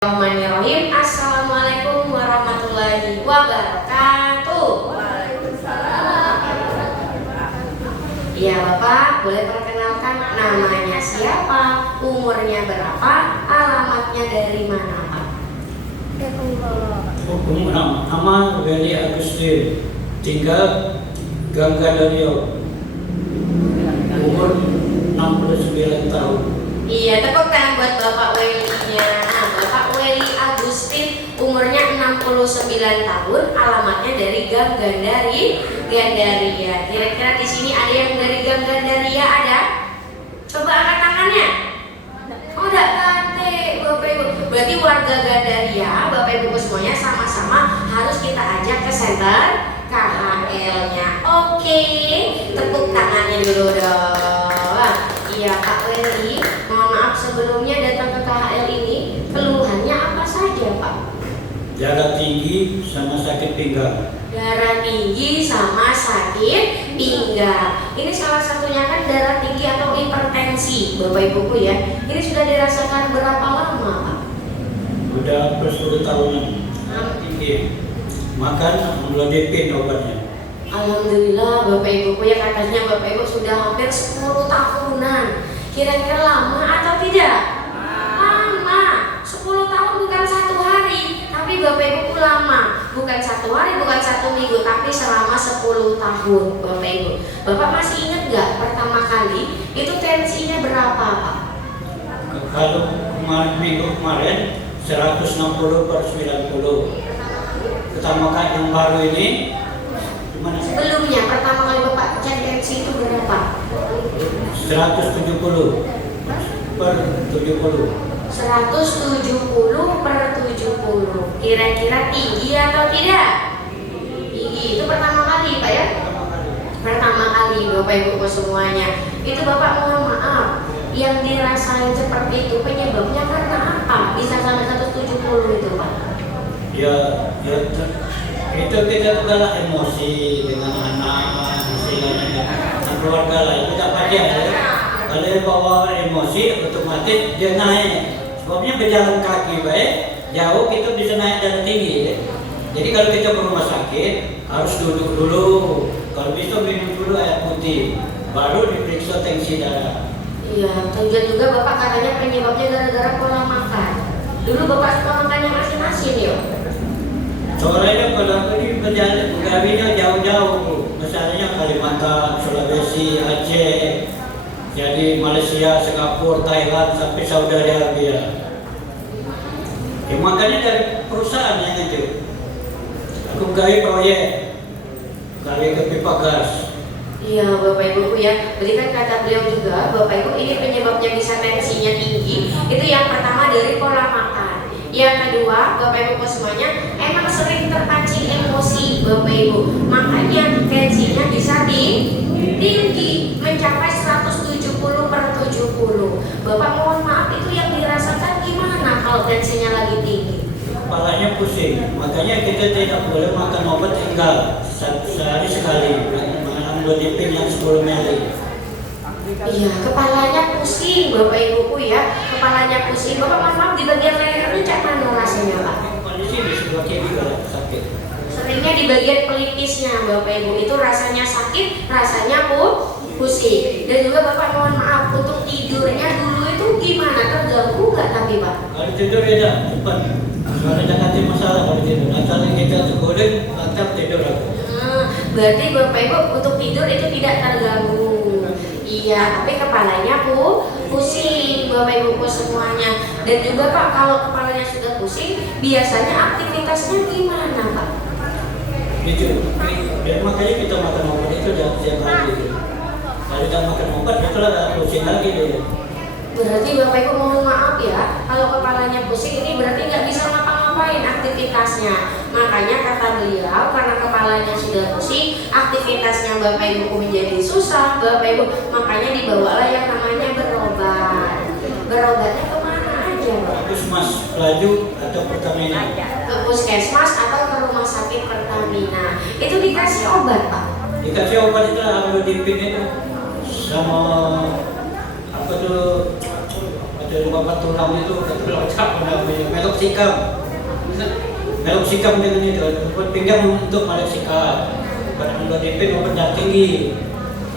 Bismillahirrahmanirrahim. Assalamualaikum warahmatullahi wabarakatuh. Waalaikumsalam. Ya Bapak, boleh perkenalkan namanya siapa, umurnya berapa, alamatnya dari mana Pak? Nama Weli Agustin, tinggal Gang Gandario, umur 69 tahun. Iya, tepuk tangan buat Bapak Welinya. Bapak Weli Agustin, umurnya 69 tahun, alamatnya dari Gang Gandaria. Kira-kira di sini ada yang dari Gang Gandaria ada? Coba angkat tangannya. Oh, enggak ada, Bapak Ibu. Berarti warga Gandaria, Bapak Ibu semuanya sama-sama harus kita ajak ke center KHL-nya. Oke, tepuk tangannya dulu dong. Iya Pak Weli, mohon maaf sebelumnya datang ke KHL ini, keluhannya apa saja Pak? Darah tinggi sama sakit pinggang. Darah tinggi sama sakit pinggang. Ini salah satunya kan darah tinggi atau hipertensi, Bapak Ibuku ya. Ini sudah dirasakan berapa lama Pak? Udah plus 10 tahunan. Darah tinggi. Makan melodipin obatnya. Alhamdulillah Bapak Ibuku ya, katanya Bapak Ibu sudah hampir 10 tahunan. Kira-kira lama atau tidak? Lama. 10 tahun bukan 1 hari, tapi Bapak Ibuku lama. Bukan 1 hari, bukan 1 minggu, tapi selama 10 tahun Bapak Ibu. Bapak masih ingat nggak pertama kali itu tensinya berapa Pak? Kalau minggu kemarin 160/90. Pertama kali yang baru ini gimana? Sebelumnya pertama kali Bapak cek tensi itu berapa? 170/70. 170/70. Kira-kira tinggi atau tidak? Tinggi. Itu pertama kali Pak ya? Pertama kali Bapak Ibu semuanya. Itu Bapak mohon maaf, yang dirasain seperti itu penyebabnya karena apa? Bisa sampai 170 itu Pak? Ya, itu kita kalah emosi dengan anak, istilahnya keluarga lah, itu tak payah ya. Kalau dia bawa emosi, otomatis dia naik. Sebabnya berjalan kaki baik, jauh kita bisa naik darah tinggi ya. Jadi kalau kita ke rumah sakit harus duduk dulu. Kalau bisa minum dulu air putih, baru diperiksa tensi darah. Iya, dan juga Bapak katanya penyebabnya gara-gara pola makan. Dulu Bapak suka makan yang asin-asin ya? Soalnya kalau ini berjalan gawinya jauh-jauh, misalnya Kalimantan, Sulawesi, Aceh, jadi Malaysia, Singapura, Thailand sampai Saudi Arabia. Ya, makanya dari perusahaan yang itu, aku gawe proyek, gawe ke pipa gas. Iya Bapak Ibu ya, berarti kan kata beliau juga Bapak Ibu ini penyebabnya bisa tensinya tinggi. Itu yang pertama dari pola makan. Yang kedua Bapak Ibu semuanya emang sering terpancing emosi Bapak Ibu, makanya tensinya bisa tinggi mencapai 170/70. Bapak mohon maaf, itu yang dirasakan gimana kalau tensinya lagi tinggi? Kepalanya pusing, makanya kita tidak boleh makan obat tinggal sehari sekali. Amlodipin yang 10 ml. Iya, kepalanya pusing Bapak Ibuku ya, kepalanya pusing. Bapak mohon maaf, di bagian lehernya cak mana rasanya Pak? Kondisi di sebelah kiri kalau sakit. Seringnya di bagian pelipisnya Bapak Ibu, itu rasanya sakit, rasanya pusing. Dan juga Bapak mohon maaf, untuk tidurnya dulu itu gimana? Terganggu nggak tapi Pak? Kalau tidur beda, cepat. Kalau ada kasih masalah kalau tidur. Asalnya kita sekolah, tetap tidur aku. Berarti Bapak Ibu untuk tidur itu tidak terganggu. Iya, tapi kepalanya pusing Bapak Ibu semuanya. Dan juga Pak, kalau kepalanya sudah pusing, biasanya aktivitasnya gimana Pak? Gitu. Dan makanya kita makan obat itu udah setiap hari. Kalau kita makan obat, itu lah pusing lagi deh. Berarti Bapak Ibu mohon maaf ya, kalau kepalanya pusing ini berarti nggak bisa ngapa-ngapain aktivitasnya. Makanya kata beliau, karena kepalanya sudah pusing, aktivitasnya Bapak Ibu menjadi susah Bapak Ibu, makanya dibawalah yang namanya berobat. Berobatnya kemana aja Pak? Puskesmas, Pelaju atau Pertamina. Ke puskesmas atau ke rumah sakit Pertamina. Itu dikasih obat Pak? Dikasih obat itu amlodipin itu sama apa tuh dari bapak tulang itu tulang apa namanya melok sikam dengan itu buat pinggang untuk melok sikam pada DP obat darah tinggi.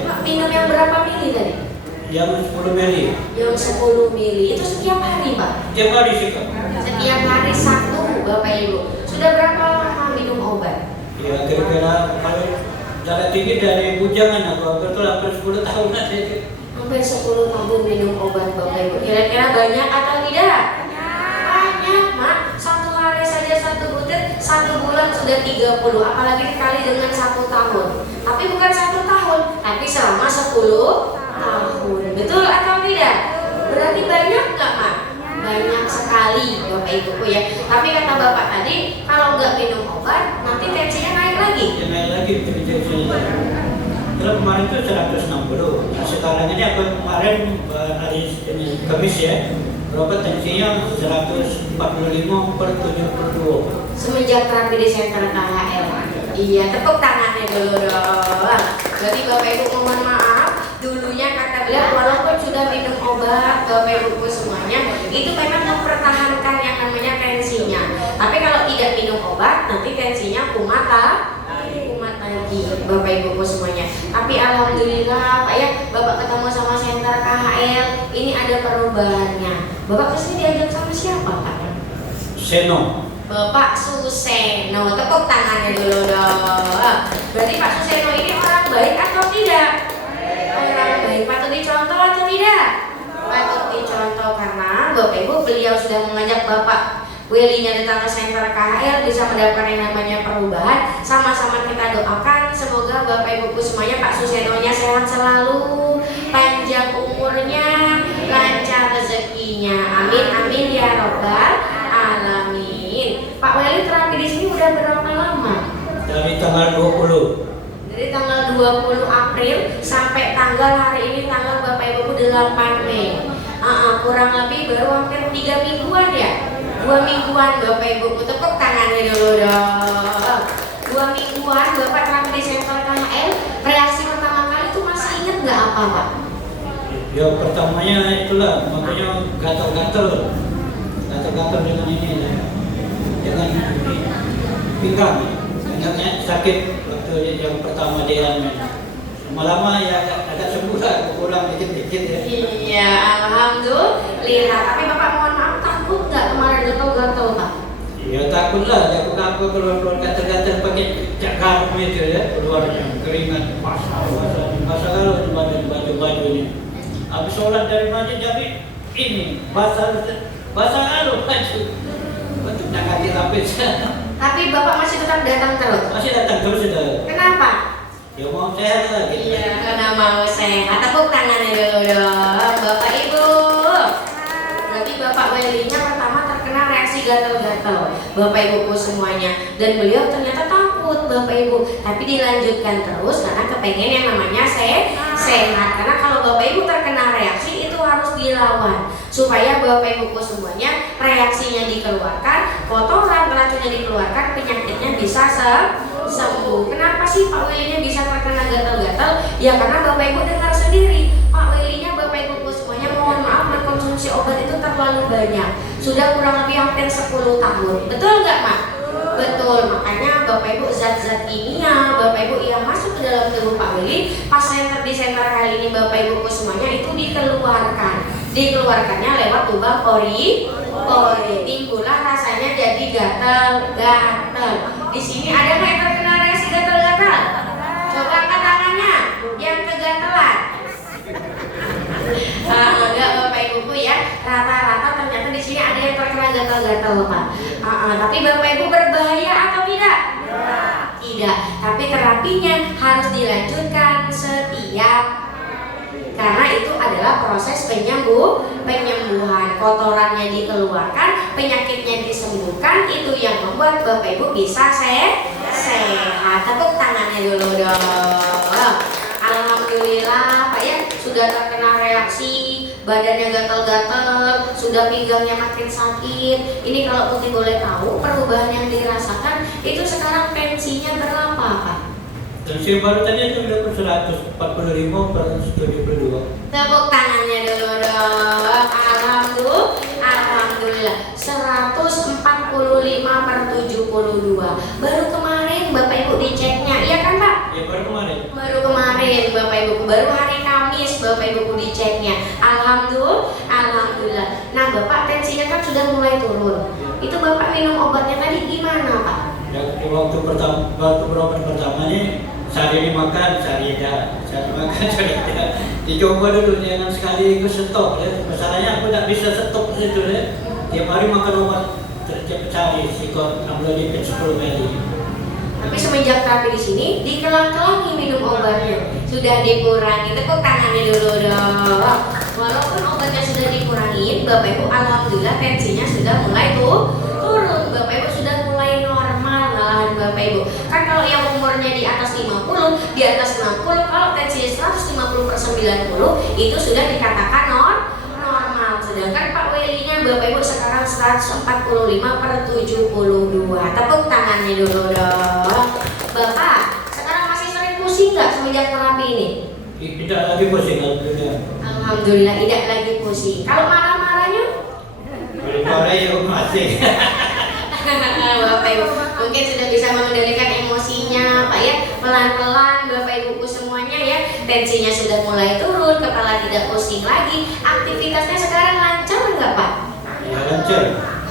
Pak, minum yang berapa mili tadi? Yang 10 mili. Yang 10 mili itu setiap hari, Pak? Setiap hari sikam. Setiap hari satu, Bapak Ibu. Sudah berapa lama minum obat? Ya kira-kira kalau darah tinggi dari bujangan aku betul hampir 10 tahun aja. Hampir 10 tahun minum obat, Bapak Ibu. Kira-kira banyak atau tidak? Banyak, Mak. Satu hari saja satu butir, 1 bulan sudah 30. Apalagi dikali dengan 1 tahun. Tapi bukan 1 tahun, tapi selama 10 tahun. Betul atau tidak? Berarti banyak nggak, Mak? Banyak sekali, Bapak Ibu ya. Tapi kata Bapak tadi, kalau nggak minum obat, nanti tensinya naik lagi. Ya naik lagi tensinya. Kalau kemarin itu 160. Nah, sekarang ini aku kemarin hari ini Kamis ya. Berapa tensinya 145/72. Semenjak terapi di Center KHL. Iya, tepuk tangannya dulu dong. Jadi Bapak Ibu mohon maaf, dulunya kata beliau walaupun sudah minum obat, Bapak Ibu semuanya, itu memang mempertahankan yang namanya tensinya. Tapi kalau tidak minum obat, nanti tensinya kumat lagi, Bapak Ibu semuanya. Tapi alhamdulillah Pak ya, Bapak ketemu sama Center KHL, ini ada perubahannya. Bapak kesini diajak sama siapa, Pak? Seno. Bapak Suseno, tepuk tangannya dulu dong. Berarti Pak Suseno ini orang baik atau tidak? Orang baik, patut dicontoh atau tidak? Patut dicontoh karena Bapak Ibu beliau sudah mengajak Bapak Welinya datang ke Center KHL bisa mendapatkan yang namanya perubahan. Sama-sama kita doakan semoga Bapak Ibu semuanya Pak Susenonya sehat selalu, panjang umurnya, lancar rezekinya. Amin amin ya robbal alamin. Pak Weli terapi di sini udah berapa lama? Dari tanggal 20. Dari tanggal 20 April sampai tanggal hari ini tanggal Bapak Ibu 8 Mei. Kurang lebih baru hampir 3 mingguan ya. 2 mingguan Bapak Ibu, tepuk tangannya dulu dong. 2 mingguan Bapak terapi di Center KHL. Reaksi pertama kali itu masih ingat nggak apa Pak? Ya pertamanya itulah makanya gatal-gatal dengan ini dengan pinggang, pinggangnya sakit waktu yang pertama dia lama-lama ya agak sembuh lah, kurang dikit-dikit ya. Iya, alhamdulillah. Tapi Bapak mohon maaf, takut nggak kemarin gatal-gatal Pak? Ya takut lah, aku keluar gatal-gatal pakai cakar gitu ya, keluarnya keringat basah kalau di baju-bajunya. Habis sholat dari masjid jadi ini basah kalau baju untuk nakati lapis. Tapi Bapak masih tetap datang terus? Masih datang terus sudah. Kenapa? Ya mau sehat lagi. Iya, karena mau sehat. Tepuk tangannya dulu dong, Bapak Ibu. Berarti Bapak Welinya pertama terkena reaksi gatal-gatal, Bapak Ibu semuanya. Dan beliau ternyata takut, Bapak Ibu. Tapi dilanjutkan terus karena kepengen yang namanya sehat. Karena kalau Bapak Ibu terkena reaksi itu harus dilawan supaya Bapak Ibu semuanya reaksinya dikeluarkan, kotoran racunnya dikeluarkan, penyakitnya bisa sembuh. Kenapa sih Pak Welinya bisa terkena gatal-gatal? Ya karena Bapak Ibu dengar sendiri, Pak Welinya Bapak Ibu semuanya mohon maaf berkonsumsi obat itu terlalu banyak. Sudah kurang lebih hampir 10 tahun. Betul nggak Mak? Betul. Makanya Bapak Ibu zat-zat kimia, Bapak Ibu yang masuk ke dalam tubuh Pak Weli, pas di center kali ini Bapak Ibu semuanya itu dikeluarkannya lewat lubang pori. Timbullah rasanya jadi gatal-gatal. Di sini ada nggak yang terkena reaksi gatal-gatal? Coba angkat tangannya yang kegatalan. Enggak Bapak Ibu ya, rata-rata ternyata di sini ada yang terkena gatal-gatal Pak. Tapi Bapak Ibu berbahaya atau tidak? Tidak. Tapi terapinya harus dilanjutkan setiap, karena itu adalah proses penyembuhan. Kotorannya dikeluarkan, penyakitnya disembuhkan, itu yang membuat Bapak Ibu bisa sehat. Tepuk tangannya dulu dong. Alhamdulillah Pak ya, sudah terkena reaksi, badannya gatal-gatal, sudah pinggangnya makin sakit. Ini kalau Putih boleh tahu perubahan yang dirasakan itu sekarang tensinya berapa Pak? Tensi baru tadi itu udah 145 per 72. Tepuk tangannya dulu dong. Alhamdulillah 145 per 72. Baru kemarin Bapak Ibu diceknya, iya kan Pak? Ya baru kemarin. Baru kemarin Bapak Ibu, baru hari Kamis Bapak Ibu diceknya. Alhamdulillah. Nah Bapak tensinya kan sudah mulai turun. Itu Bapak minum obatnya tadi gimana Pak? Ya, waktu berobat pertama ini sehari dimakan, sehari tidak, sehari makan, sehari tidak. Dicoba dulu, jangan sekaligus stop. Ya. Masalahnya aku tidak bisa stop itu ya. Tiap hari makan obat setiap hari, sikot amlodipin 10 ml. Tapi semenjak terapi di sini dikelang-kelangi minum obatnya, sudah dikurangi. Tepuk tangannya dulu dong. Walaupun obatnya sudah dikurangi, Bapak Ibu alhamdulillah tensinya sudah mulai turun. Bapak Ibu sudah mulai normal malahan Bapak Ibu. Kan kalau yang umurnya di atas 50, di atas 60, kalau tensinya 150 per 90 itu sudah dikatakan normal. Sedangkan Pak Welinya Bapak Ibu sekarang 145 per 72. Tepuk tangannya dulu dong. Bapak, sekarang masih sering pusing nggak semenjak terapi ini? Tidak lagi pusing, alhamdulillah. Alhamdulillah tidak lagi pusing. Kalau marah-marahnya? Marah ya masih. Bapak Ibu mungkin sudah bisa mengendalikan emosinya Pak ya. Pelan-pelan Bapak Ibu semuanya ya. Tensinya sudah mulai turun, kepala tidak pusing lagi. Aktivitasnya sekarang lancar nggak Pak? Ya lancar.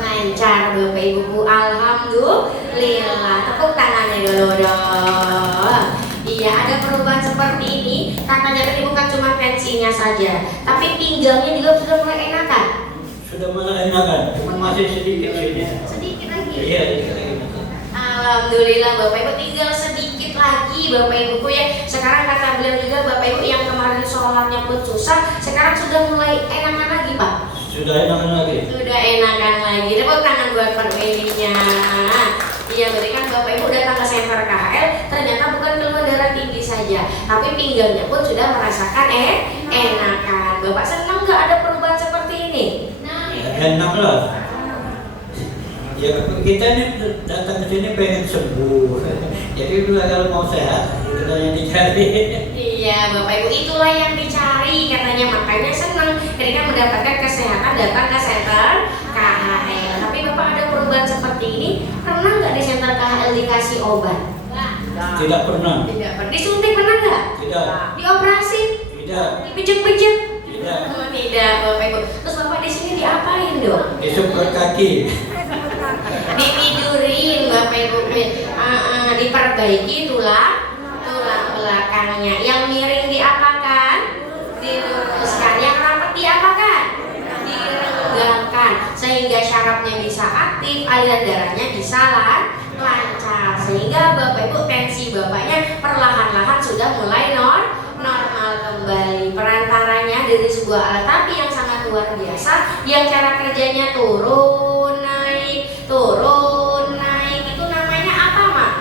Lancar Bapak Ibu, alhamdulillah. Tepuk tangannya dulu dong. Iya, ada perubahan seperti ini. Katanya tadi bukan cuma tensinya saja, tapi pinggangnya juga sudah mulai enakan. Sudah mulai enakan, cuma masih sedikit sini. Sedikit lagi. Iya, sedikit lagi. Alhamdulillah Bapak Ibu, tinggal sedikit lagi Bapak Ibu ya. Sekarang kata beliau juga Bapak Ibu yang kemarin sholatnya pun susah, sekarang sudah mulai enakan lagi Pak. Sudah enakan lagi. Sudah enakan lagi. Tepuk tangan buat Pak Welinya. Iya, berarti kan Bapak Ibu datang ke center KHL, ternyata bukan keluhan darah tinggi saja, tapi pinggangnya pun sudah merasakan enakan. Bapak senang nggak ada perubahan seperti ini? Ya, enak lah. Ya kita ini datang ke sini pengen sembuh. Jadi kalau mau sehat, itulah yang dicari. Iya, Bapak Ibu, itulah yang dicari katanya, makanya senang ketika mendapatkan kesehatan datang ke center KHL. Tapi Bapak ada perubahan seperti ini, pernah nggak di center KHL dikasih obat? Tidak pernah. Tidak pernah. Disuntik pernah nggak? Tidak. Dioperasi? Tidak. Dipijat-pijat? Tidak. Oh, tidak Bapak Ibu. Terus Bapak di sini diapain dong? Disebut kaki. Ditidurin Bapak Ibu, diperbaiki tulang belakangnya. Yang miring diapakan? Diluruskan. Yang rapat diapakan? Direnggangkan sehingga syarafnya bisa aktif, aliran darahnya bisa lancar, sehingga Bapak Ibu tensi Bapaknya perlahan-lahan sudah mulai normal kembali. Perantaranya dari sebuah alat terapi yang sangat luar biasa, yang cara kerjanya turun naik, itu namanya apa Mak?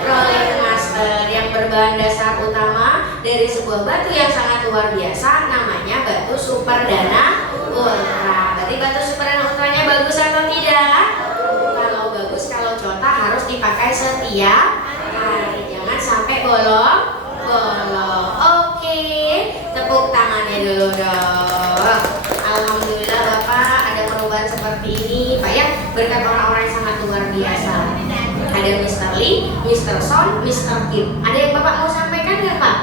Roller master, yang berbahan dasar utama dari sebuah batu yang sangat luar biasa, namanya batu super dana ultra. Berarti batu super dana ultranya bagus atau tidak? Kalau bagus, kalau contoh harus dipakai setiap hari, jangan sampai bolong. Oke, tepuk tangannya dulu dong. Alhamdulillah Bapak ada perubahan seperti ini Pak ya, berkat orang-orang yang sangat luar biasa. Ada Mr. Lee, Mr. Son, Mr. Kim. Ada yang Bapak mau sampaikan nggak Pak?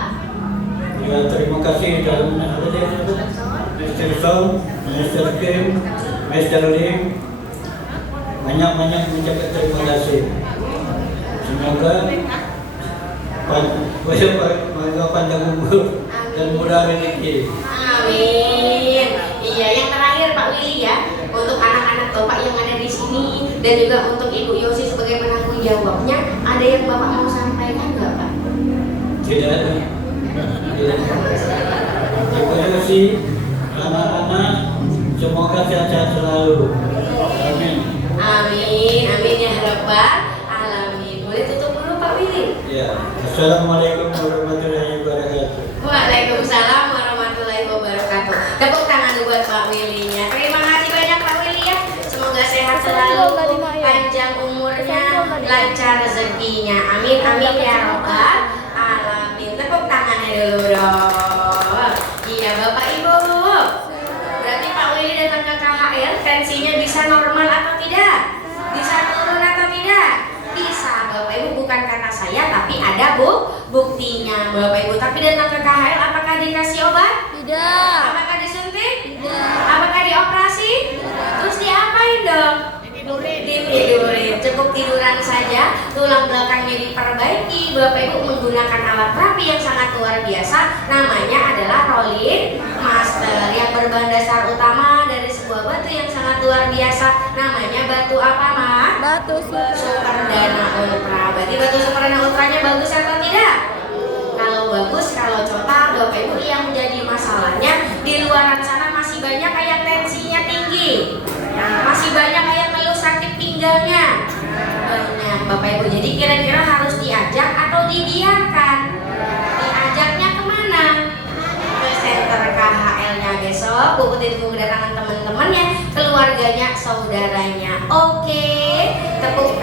Ya terima kasih dan ada Mr. Son, Mr. Kim, Mr. Lee. Banyak-banyak mengucapkan terima kasih. Semoga panjang umur dan murah rezeki. Amin. Iya, yang terakhir Pak Willy ya, untuk anak-anak Bapak yang ada di sini dan juga untuk Ibu Yosi sebagai penanggung jawabnya, ada yang Bapak mau sampaikan nggak Pak? Tidak ada. Terima kasih anak-anak, semoga sehat-sehat selalu. Amin. Amin ya Rabbal alamin. Boleh tutup dulu Pak Willy? Ya. Assalamualaikum warahmatullahi wabarakatuh. Waalaikumsalam warahmatullahi wabarakatuh. Tepuk tangan buat Pak Willy-nya. Terima kasih banyak Pak Willy ya. Semoga sehat selalu, panjang umurnya, lancar rezekinya. Amin ya Rabbal dulu dong. Iya Bapak Ibu. Berarti Pak Willy datang ke KHL tensinya bisa normal atau tidak? Bisa turun atau tidak? Bisa. Bapak Ibu, bukan kata saya tapi ada buktinya Bapak Ibu. Tapi datang ke KHL apakah dikasih obat? Tidak. Apakah disuntik? Tidak. Apakah dioperasi? Terus diapain dong? Ditidurin. Cukup tiduran saja, tulang belakangnya diperbaiki. Bapak Ibu menggunakan alat terapi yang sangat luar biasa, namanya adalah rolling master yang berbahan dasar utama dari sebuah batu yang sangat luar biasa, namanya batu apa Mak? Batu Superdana Ultra. Berarti batu Superdana Ultranya bagus atau tidak? Kalau bagus, kalau coba Bapak Ibu, yang menjadi masalahnya di luaran sana masih banyak kayak tensinya tinggi, masih banyak kayak ngeluh sakit pinggangnya, banyak Bapak Ibu. Jadi kira-kira harus diajak atau dibiarkan? Diajaknya kemana? Ke center KHL-nya besok. Bu Putih tunggu kedatangan teman-temannya, keluarganya, saudaranya. Oke, tepuk